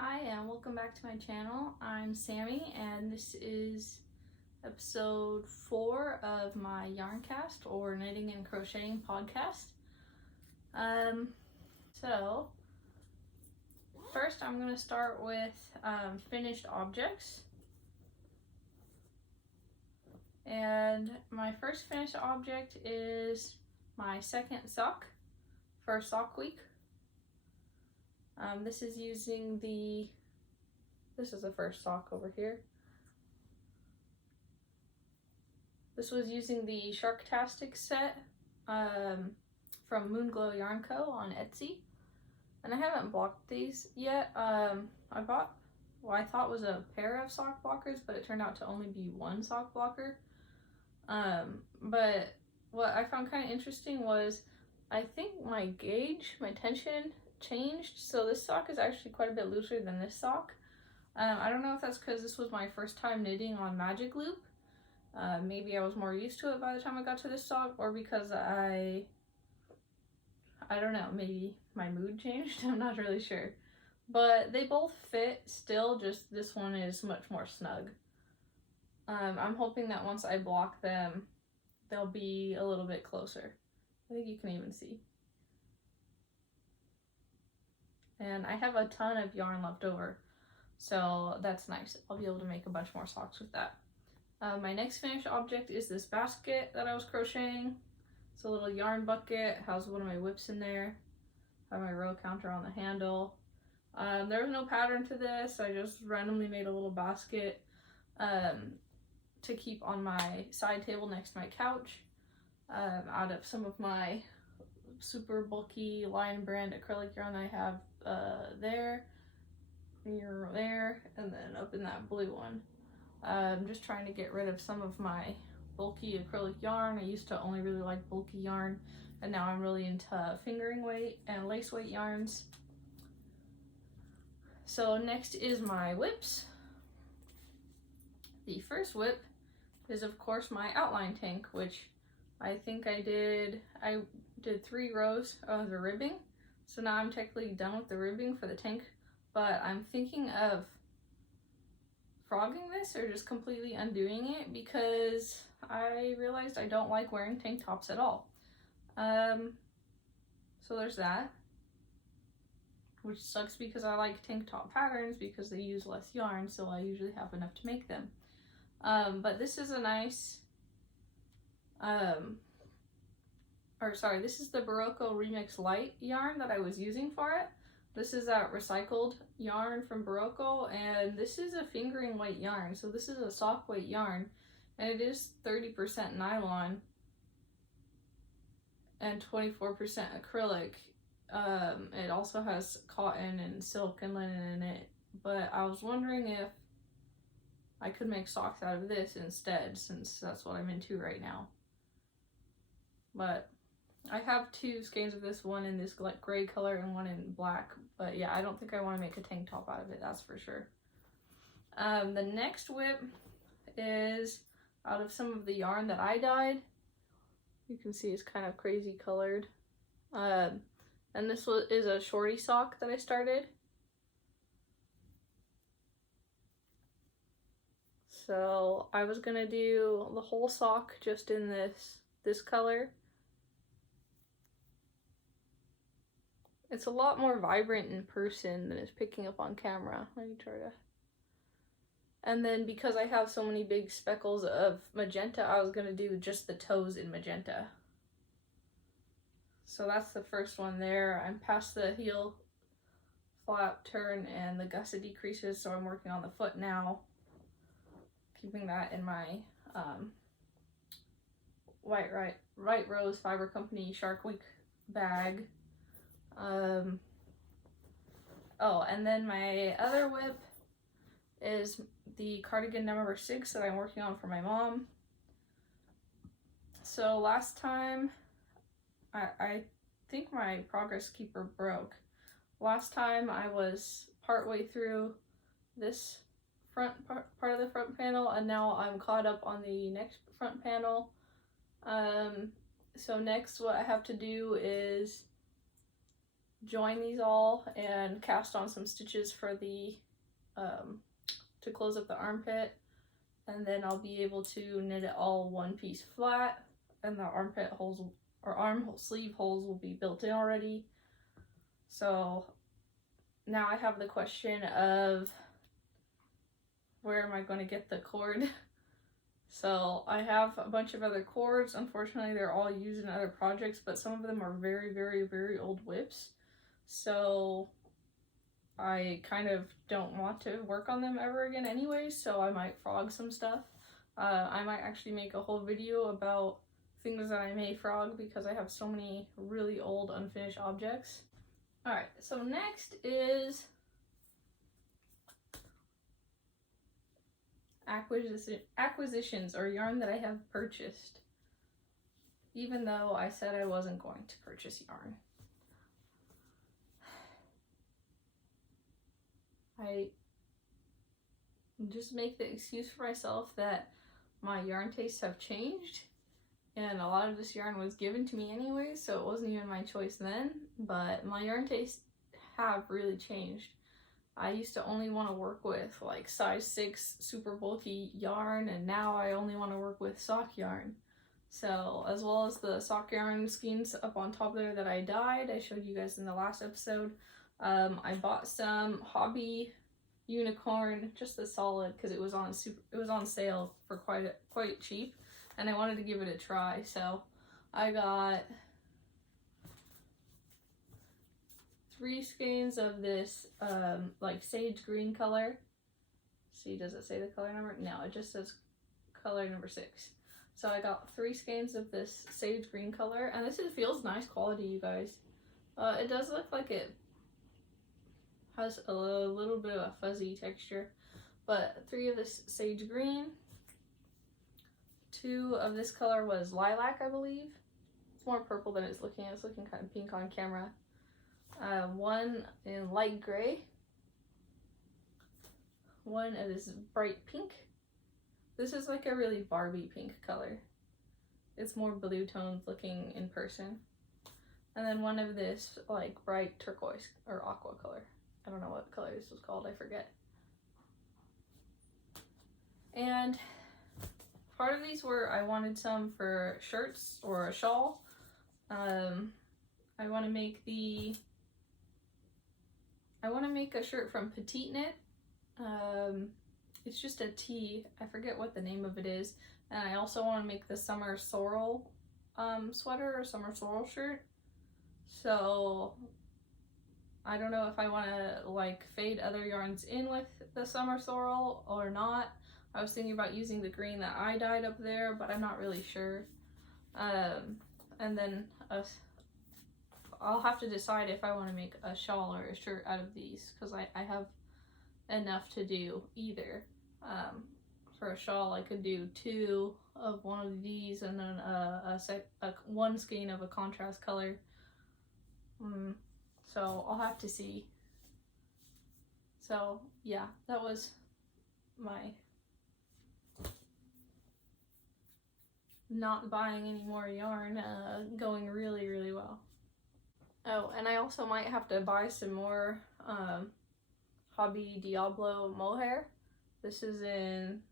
Hi and welcome back to my channel. I'm Sammy and this is episode 4 of my yarn cast or knitting and crocheting podcast. So first I'm going to start with finished objects. And my first finished object is my second sock for sock week. This is using this is the first sock over here. This was using the Sharktastic set from Moonglow Yarn Co. on Etsy. And I haven't blocked these yet. I bought what I thought was a pair of sock blockers, but it turned out to only be one sock blocker. But what I found kind of interesting was I think my gauge, my tension changed, so this sock is actually quite a bit looser than this sock. I don't know if that's because this was my first time knitting on Magic Loop. Maybe I was more used to it by the time I got to this sock, or because I don't know, maybe my mood changed. I'm not really sure, but they both fit still, just this one is much more snug. I'm hoping that once I block them they'll be a little bit closer. I think you can even see. And I have a ton of yarn left over, so that's nice. I'll be able to make a bunch more socks with that. My next finished object is this basket that I was crocheting. It's a little yarn bucket, has one of my whips in there. I have my row counter on the handle. There was no pattern to this. I just randomly made a little basket to keep on my side table next to my couch out of some of my super bulky Lion brand acrylic yarn I have there, and then up in that blue one. I'm just trying to get rid of some of my bulky acrylic yarn. I used to only really like bulky yarn, and now I'm really into fingering weight and lace weight yarns. So next is my whips. The first whip is of course my outline tank, which I think I did 3 rows of the ribbing. So now I'm technically done with the ribbing for the tank, but I'm thinking of frogging this or just completely undoing it because I realized I don't like wearing tank tops at all. So there's that, which sucks because I like tank top patterns because they use less yarn, so I usually have enough to make them. But this is a nice, this is the Barocco Remix Light yarn that I was using for it. This is that recycled yarn from Barocco, and this is a fingering weight yarn. So this is a sock weight yarn, and it is 30% nylon and 24% acrylic. It also has cotton and silk and linen in it, but I was wondering if I could make socks out of this instead, since that's what I'm into right now. But I have 2 skeins of this, one in this like gray color and one in black, but yeah, I don't think I want to make a tank top out of it, that's for sure. The next whip is out of some of the yarn that I dyed. You can see it's kind of crazy colored. And this is a shorty sock that I started. So I was gonna do the whole sock just in this color. It's a lot more vibrant in person than it's picking up on camera. Let me try to. And then because I have so many big speckles of magenta, I was gonna do just the toes in magenta. So that's the first one there. I'm past the heel flap turn and the gusset decreases, so I'm working on the foot now. Keeping that in my White Rose Fiber Company Shark Week bag. Oh, and then my other whip is the cardigan number 6 that I'm working on for my mom. So last time, I think my progress keeper broke. Last time I was partway through this front part of the front panel, and now I'm caught up on the next front panel. So next what I have to do is join these all and cast on some stitches for the to close up the armpit, and then I'll be able to knit it all one piece flat, and the armpit holes or arm sleeve holes will be built in already. So now I have the question of where am I going to get the cord? So I have a bunch of other cords. Unfortunately, they're all used in other projects, but some of them are very, very, very old whips. So I kind of don't want to work on them ever again anyways, so I might frog some stuff. I might actually make a whole video about things that I may frog because I have so many really old unfinished objects. Alright, so next is acquisitions, or yarn that I have purchased, even though I said I wasn't going to purchase yarn. I just make the excuse for myself that my yarn tastes have changed, and a lot of this yarn was given to me anyway, so it wasn't even my choice then, but my yarn tastes have really changed. I used to only want to work with like size 6 super bulky yarn, and now I only want to work with sock yarn. So, as well as the sock yarn skeins up on top there that I dyed, I showed you guys in the last episode. I bought some Hobby Unicorn, just the solid, because it was on sale for quite cheap, and I wanted to give it a try. So I got 3 skeins of this like sage green color. See, does it say the color number? No, it just says color number 6. So I got 3 skeins of this sage green color, and this feels nice quality, you guys. It does look like it has a little bit of a fuzzy texture, but 3 of this sage green, 2 of this color was lilac, I believe. It's more purple than it's looking. It's looking kind of pink on camera. 1 in light gray, 1 of this bright pink. This is like a really Barbie pink color. It's more blue toned looking in person. And then 1 of this like bright turquoise or aqua color. I don't know what color this was called, I forget. And part of these were I wanted some for shirts or a shawl. I want to make a shirt from Petite Knit. It's just a tee. I forget what the name of it is. And I also want to make the summer sorrel sweater or summer sorrel shirt. So I don't know if I want to like fade other yarns in with the summer sorrel or not. I was thinking about using the green that I dyed up there, but I'm not really sure. And then I'll have to decide if I want to make a shawl or a shirt out of these, because I have enough to do either. For a shawl, I could do 2 of one of these, and then one skein of a contrast color. So I'll have to see. So yeah, that was my not buying any more yarn going really, really well. Oh, and I also might have to buy some more Hobby Diablo mohair. This is in,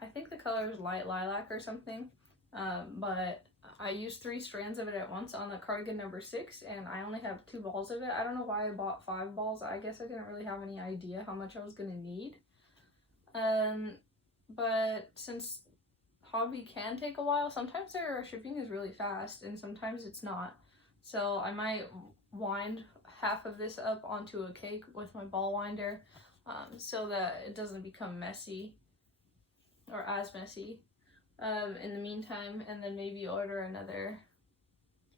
I think the color is light lilac or something, but I used 3 strands of it at once on the cardigan number 6, and I only have 2 balls of it. I don't know why I bought 5 balls. I guess I didn't really have any idea how much I was going to need. But since Hobby can take a while, sometimes their shipping is really fast and sometimes it's not. So I might wind half of this up onto a cake with my ball winder, so that it doesn't become messy or as messy in the meantime, and then maybe order another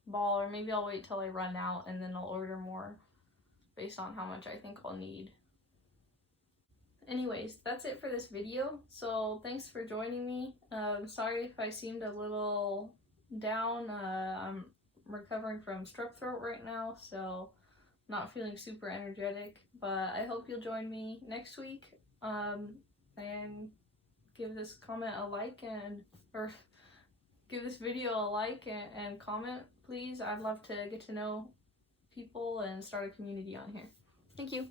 ball, or maybe I'll wait till I run out and then I'll order more based on how much I think I'll need. Anyways, that's it for this video, so thanks for joining me. Sorry if I seemed a little down. I'm recovering from strep throat right now, so not feeling super energetic, but I hope you'll join me next week, and give this comment a like, or give this video a like and comment please. I'd love to get to know people and start a community on here. Thank you.